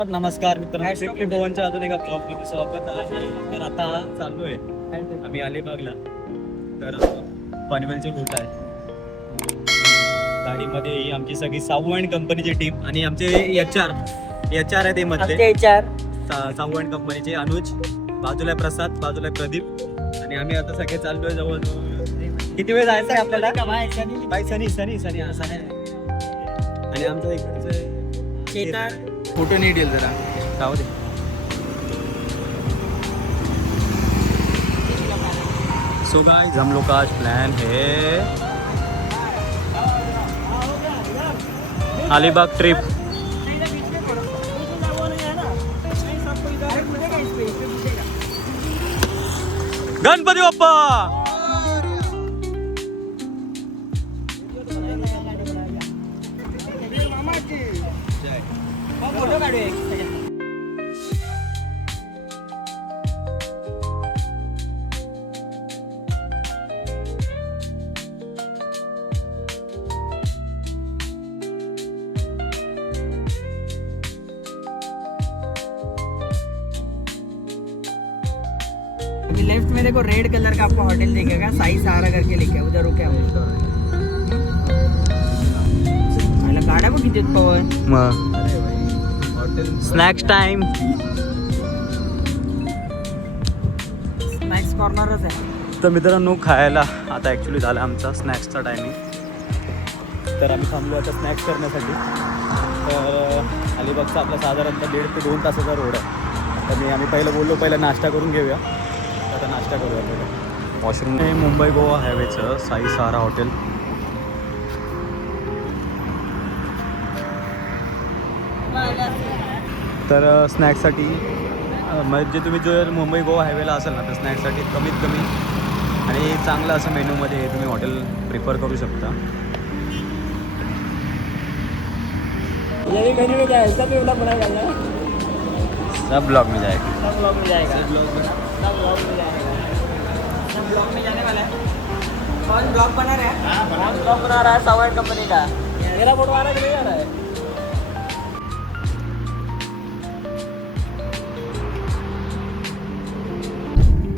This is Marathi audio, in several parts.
नमस्कार मित्रांनो, सेफ्टी भवनच्या अजून एका ब्लॉगमध्ये स्वागत आहे. तर आता चाललोय आम्ही अलिबागला. तर पनवेलचे रूट आहे. गाडीमध्ये ही आमची सगळी सावू अँड कंपनीची टीम आणि आमचे एच आर आहे ते मधले सावू अँड कंपनीचे अनुज, बाजूला प्रसाद, बाजूला प्रदीप आणि आम्ही आता सगळे चाललोय. जवळ किती वेळ जायचं आहे आपल्याला? सनी आणि आमचं इकडचं फोटो नीट येईल जरा जाऊ दे. सो गाइस हम लोग का आज प्लान है अलीबाग ट्रिप. गणपती बाप्पा. फोटो काढू एक. लेफ्ट में देखो रेड कलर का आपको होटल दिखेगा, साई सहारा करके लिखा है, उधर रुके हम गाड्या बघ किती पवन. Snacks time. स्नॅक्स कॉर्नरच आहे. तर मित्रांनो, खायला आता ॲक्च्युली झाला आमचा स्नॅक्सचा टायमिंग. तर आम्ही थांबलो आता स्नॅक्स करण्यासाठी. तर अलिबागचा आपला साधारणतः 1.5 ते 2 तासाचा रोड आहे. तर आम्ही पहिलं नाश्ता करून घेऊया. आता नाश्ता करूया पहिलं. वॉशरूम हे मुंबई गोवा हायवेचं साई सहारा हॉटेल. तर स्नॅक्ससाठी म्हणजे तुम्ही जर मुंबई गोवा हायवेला असाल ना, तर स्नॅक्ससाठी कमीत कमी आणि चांगलं असं मेनूमध्ये हे तुम्ही हॉटेल प्रिफर करू शकता. सब ब्लॉग में जाएगा. कौन ब्लॉग बना रहा है? सावन कंपनी का मेरा फोटो आ रहा है कि नहीं आ रहा है?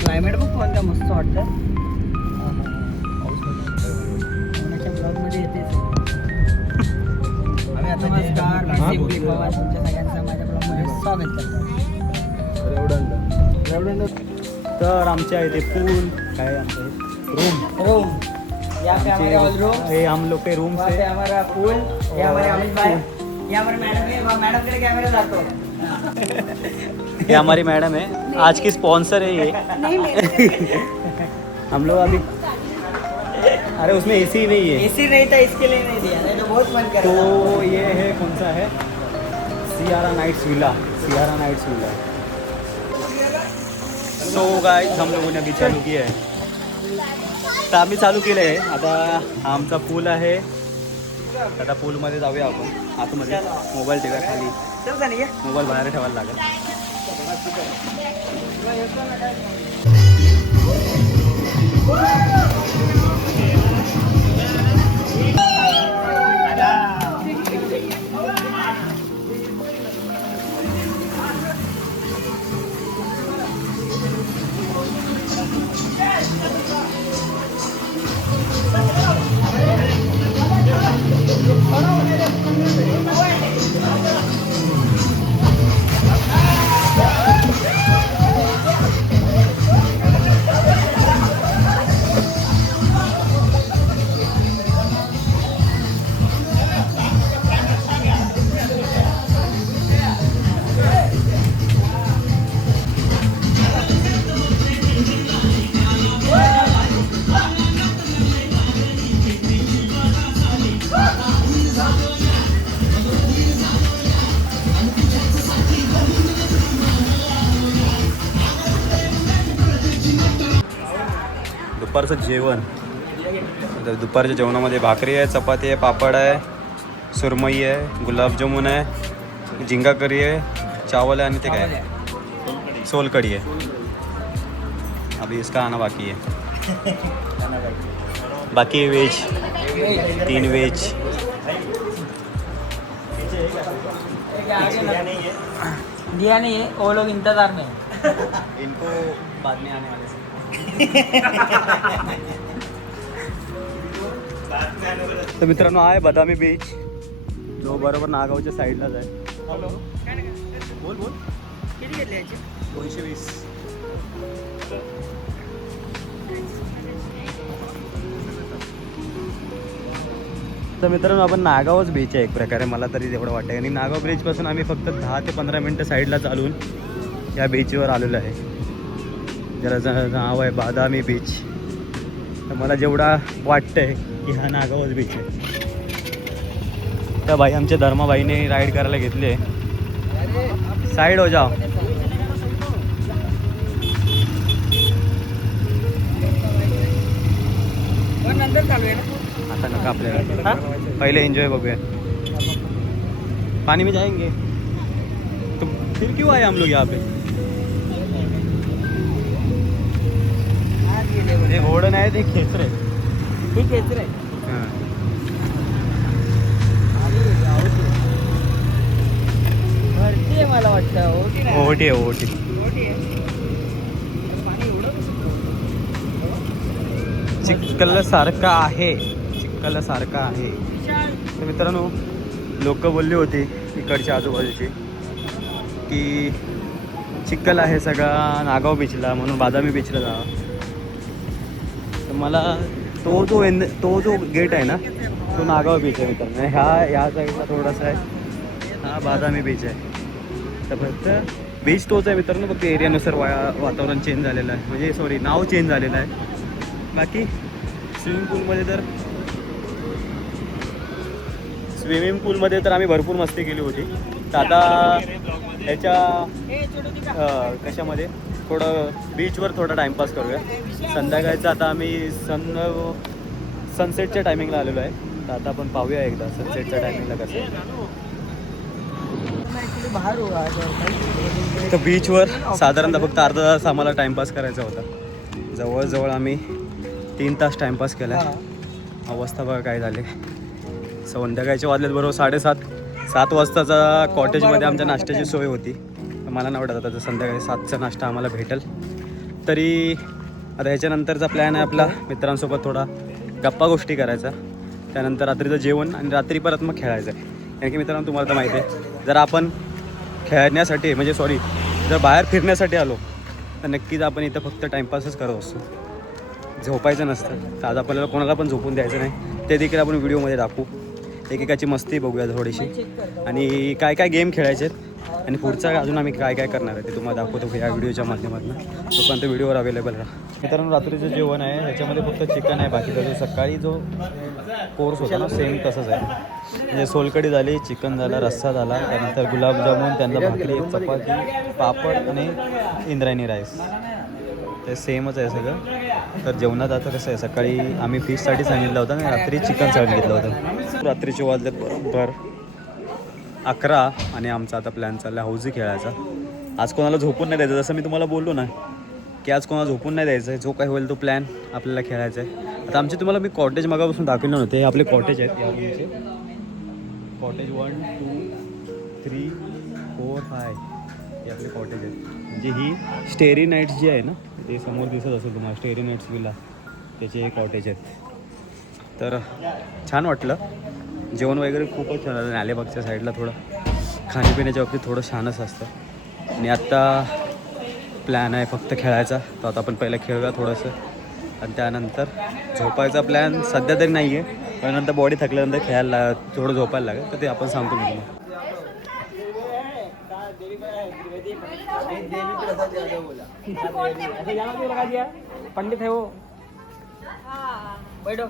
क्लायमेट बघ कोणता मस्त वाटतं. ब्लॉगमध्ये येतेच. नमस्कार, मी सिम्पली पवार तुमच्या सगळ्यांचं माझ्या ब्लॉगमध्ये स्वागत करतो. तर आमच्या इथे पूल काय आमचं रूम यहाँ पे हमारे हॉल रूम, हे हम लोग के रूम वहाँ पे से हमारा पूल, ये हमारे अमित भाई, ये हमारे मैडम के लिए कैमरा जातो. ये हमारी मैडम है, आज की स्पॉन्सर है ये. हम लोग अभी अरे उसमें एसी ही नहीं है. एसी नहीं था इसके लिए नहीं दिया, नहीं तो बहुत मन कर रहा था. तो ये है कौन सा है, Sierra nights villa. So guys हम लोगों ने अभी चालू किया है. तर आम्ही चालू केलं आहे. आता हा आमचा पूल आहे. आता पूलमध्ये जाऊया आपण आतमध्ये. मोबाईल ठेवा खाली, चल जाने ये. मोबाईल बाहेर ठेवायला लागेल. दुपारचं जेवण. तर दुपारच्या जेवणामध्ये भाकरी आहे, चपाती आहे, पापड आहे, सुरमई आहे, गुलाबजामुन आहे, झिंगा करी आहे, चावल है आणि ते काय सोलकड़ी है. अभी इसका आना बाकी है. बाकी वेज 3 वेज. दिया नहीं है, वो लोग इंतजार में है। इनको बाद में आने वाले तर मित्रांनो आहे बदामी बीच जो बरोबर नागावच्या साईडलाच आहे. बोल बोल. किती घेतले याचे? 220. तर मित्रांनो आपण नागावच बीच आहे एक प्रकारे, मला तरी तेवढं वाटतं. आणि नागाव ब्रिजपासून आम्ही फक्त 10 ते 15 मिनटं साईडला चालून या बीचवर आलेलो आहे, ज्याचं नाव आहे बदामी बीच. तर मला जेवढा वाटतंय की हा नागावच बीच आहे. तर भाई आमच्या धर्माबाईने राईड करायला घेतली आहे. साईड हो जाओ. नंतर चालू आहे ना. आता नका आपल्याला, पहले एंजॉय बघूया. पानी में जाएंगे तो फिर क्यों आए हम लोग यहाँ पे? हे घोडं नाही ते खेचरे. ठीक आहे रे. भरती आहे मला वाटतं. ओटी नाही. ओटी आहे ओटी. ओटी आहे. पाणी एवढं चिखलसारखा आहे, चिखलसारखा आहे. तर मित्रांनो लोक बोलली होती इकडच्या आजूबाजूची की चिखल आहे सगळा नागाव बीचला, म्हणून बदामी बीचला जा. तर मला तो जो गेट आहे ना तो नागाव बीच आहे मित्रांनो. ह्या साईडला थोडासा आहे हा बदामी बीच आहे. तर फक्त बीच तोच आहे मित्रांनो, फक्त एरियानुसार वातावरण चेंज झालेलं आहे, म्हणजे सॉरी नाव चेंज झालेलं आहे. बाकी स्विमिंग पूलमध्ये तर आम्ही भरपूर मस्ती केली होती. तर आता ह्याच्या कशामध्ये थोडं बीचवर थोडा टाईमपास करूया. संध्याकाळचं आता आम्ही सनसेटच्या टायमिंगला आलेलो आहे. तर आता आपण पाहूया एकदा सनसेटच्या टायमिंगला कसं. तर बीचवर साधारणतः फक्त अर्धा तास आम्हाला टाईमपास करायचा होता. जवळजवळ आम्ही 3 तास टाईमपास केला आहे. अवस्था बघा काय झाली. संध्याकाळच्या वाजल्यात बरोबर 7:30 वाजताचा कॉटेजमध्ये आमच्या नाश्त्याची सोय होती. तर मला नाही वाटत आता संध्याकाळी 7चा नाश्ता आम्हाला भेटेल. तरी आता ह्याच्यानंतरचा प्लॅन आहे आपला मित्रांसोबत थोडा गप्पा गोष्टी करायचा, त्यानंतर रात्रीचं जेवण आणि रात्री परत मग खेळायचं आहे. कारण की मित्रांनो तुम्हाला तर माहिती आहे जर आपण खेळण्यासाठी म्हणजे जर बाहेर फिरण्यासाठी आलो तर नक्कीच आपण इथं फक्त टाईमपासच करत असतो, झोपायचं नसतं. तर आज आपल्याला कोणाला पण झोपून द्यायचं नाही, ते देखील आपण व्हिडिओमध्ये दाखवू. एकेकाची मस्ती बघूया थोडीशी आणि काय काय गेम खेळायचे आहेत आणि पुढचा अजून आम्ही काय काय करणार आहे ते तुम्हाला दाखवतो या व्हिडिओच्या माध्यमातून. तोपर्यंत व्हिडिओवर अवेलेबल राहा. मित्रांनो रात्रीचं जेवण आहे ह्याच्यामध्ये फक्त चिकन आहे. बाकीचा जो सकाळी जो कोर्स होता ना सेम तसंच आहे. म्हणजे सोलकढी झाली, चिकन झाला, रस्सा झाला, त्यानंतर गुलाबजामुन, त्यांना भाकरी, एक चपाती, पापड आणि इंद्रायणी राईस. ते सेमच आहे सगळं. तर जेवणात आता कसं आहे सकाळी आम्ही फिशसाठी सांगितलं होतं आणि रात्री चिकनसाठी घेतलं होतं. रात्रीचे वाजलेत बरोबर 11 आणि आमचा आता प्लॅन चालला हौजी खेळायचा. आज कोणाला झोपून नाही द्यायचं, जसं मी तुम्हाला बोललो ना की आज कोणाला झोपून नाही द्यायचं आहे. जो काय होईल तो प्लॅन आपल्याला खेळायचा आहे. आता आमचे तुम्हाला मी कॉटेज मागापासून दाखवले नव्हते. हे आपले कॉटेज आहेत. या रूमचे कॉटेज 1, 2, 3, 4, 5 हे आपले कॉटेज आहेत. म्हणजे ही स्टेरी नाईट्स जी आहे ना ते समोर दिसत असेल तुम्हाला, स्टेरी नाईट्स विला, त्याचे हे कॉटेज आहेत. तर छान वाटलं. जेवण वगैरे खूपच छान झालं. अलिबागच्या साईडला थोडं खाण्यापिण्याच्या बाबतीत थोडं छानच असतं. आणि आत्ता प्लॅन आहे फक्त खेळायचा. तर आता आपण पहिलं खेळूया थोडंसं आणि त्यानंतर झोपायचा प्लॅन सध्या तरी नाही आहे, पण नंतर बॉडी थकल्यानंतर खेळायला थोडं झोपायला लागेल. तर ते आपण सांगतो मी तुम्हाला. पंडित है वो. बैठो.